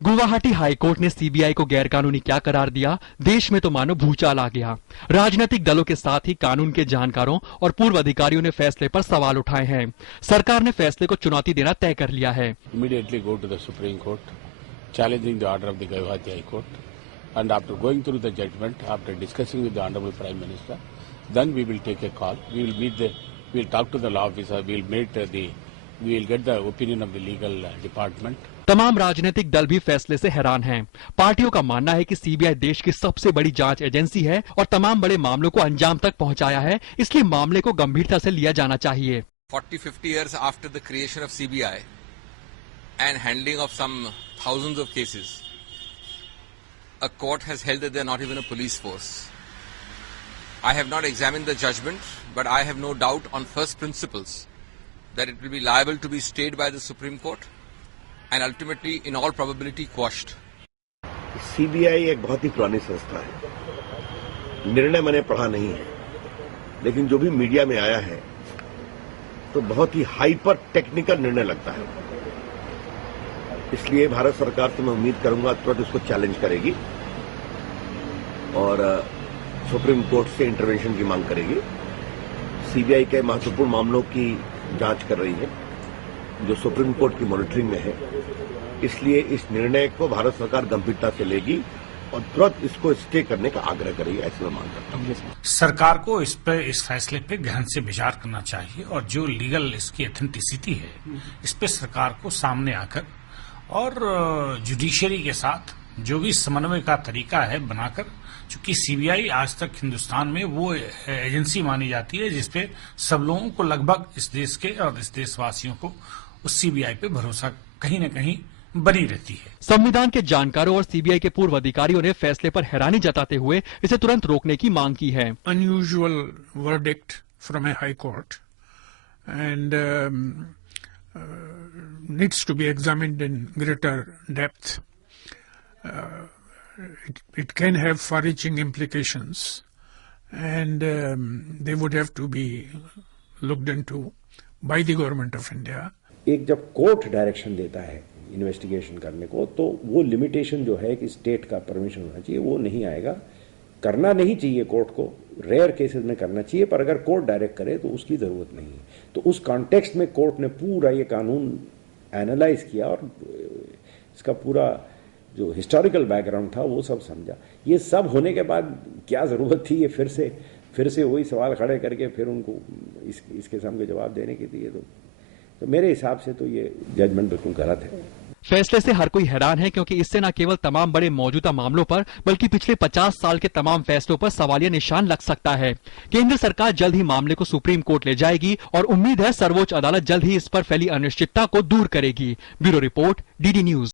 Guwahati high court ने CBI को गैरकानूनी क्या करार दिया। देश में तो मानो भूचाल आ गया। राजनीतिक दलों के साथ ही कानून के जानकारों और पूर्व अधिकारियों ने फैसले पर सवाल उठाए हैं। सरकार ने फैसले को चुनौती देना तय कर लिया है। Immediately go to the Supreme Court, challenging the order of the Guwahati High Court, and after going through the judgment, after discussing with the Honorable Prime Minister, then we will take a call. We will talk to the law officer. We will get the opinion of the legal department. तमाम राजनीतिक दल भी फैसले से हैरान हैं। पार्टियों का मानना है कि सीबीआई देश की सबसे बड़ी जांच एजेंसी है और तमाम बड़े मामलों को अंजाम तक पहुंचाया है, इसलिए मामले को गंभीरता से लिया जाना चाहिए। 40-50 years after the creation of CBI and handling of some thousands of cases, a court has held that they are not even a police force. I have not examined the judgment, but I have no doubt on first principles that it will be liable to be stayed by the Supreme Court and ultimately in all probability quashed. CBI एक बहुत ही पुरानी संस्था है। निर्णय मैंने पढ़ा नहीं है, लेकिन जो भी मीडिया में आया है तो बहुत ही हाइपर टेक्निकल निर्णय लगता है। इसलिए भारत सरकार से मैं उम्मीद करूंगा तुरंत इसको चैलेंज करेगी और सुप्रीम कोर्ट से इंटरवेंशन की मांग करेगी। सीबीआई के महत्वपूर्ण मामलों की जांच कर रही है जो सुप्रीम कोर्ट की मॉनिटरिंग में है, इसलिए इस निर्णय को भारत सरकार गंभीरता से लेगी और तुरंत इसको स्टे करने का आग्रह करेगी, ऐसी मैं मांग करता हूं। सरकार को इस फैसले पे गहन से विचार करना चाहिए और जो लीगल इसकी ऑथेंटिसिटी है, इस पे सरकार को सामने आकर और जुडिशरी के साथ जो भी समन्वय का तरीका है बनाकर, चूंकि सीबीआई आज तक हिंदुस्तान में वो एजेंसी मानी जाती है जिसपे सब लोगों को लगभग इस देश के और इस देशवासियों को उस सीबीआई पे भरोसा कहीं न कहीं बनी रहती है। संविधान के जानकारों और सीबीआई के पूर्व अधिकारियों ने फैसले पर हैरानी जताते हुए इसे तुरंत रोकने की मांग की है। Unusual verdict from A high court and needs to be examined in greater depth. It can have far-reaching implications, and they would have to be looked into by the government of India. एक जब court direction देता है investigation करने को, तो वो limitation जो है कि स्टेट का परमिशन होना चाहिए, वो नहीं आएगा। करना नहीं चाहिए कोर्ट को, रेयर केसेस में करना चाहिए, पर अगर कोर्ट डायरेक्ट करे तो उसकी ज़रूरत नहीं है। तो उस कॉन्टेक्स्ट में कोर्ट ने पूरा ये कानून एनालाइज किया और इसका पूरा जो हिस्टोरिकल बैकग्राउंड था वो सब समझा। ये सब होने के बाद क्या ज़रूरत थी ये फिर से वही सवाल खड़े करके फिर उनको इस किस्म के जवाब देने के लिए? तो मेरे हिसाब से तो ये जजमेंट बिल्कुल गलत है। फैसले से हर कोई हैरान है, क्योंकि इससे न केवल तमाम बड़े मौजूदा मामलों पर बल्कि पिछले 50 साल के तमाम फैसलों पर सवालिया निशान लग सकता है। केंद्र सरकार जल्द ही मामले को सुप्रीम कोर्ट ले जाएगी और उम्मीद है सर्वोच्च अदालत जल्द ही इस पर फैली अनिश्चितता को दूर करेगी। Bureau report, DD news.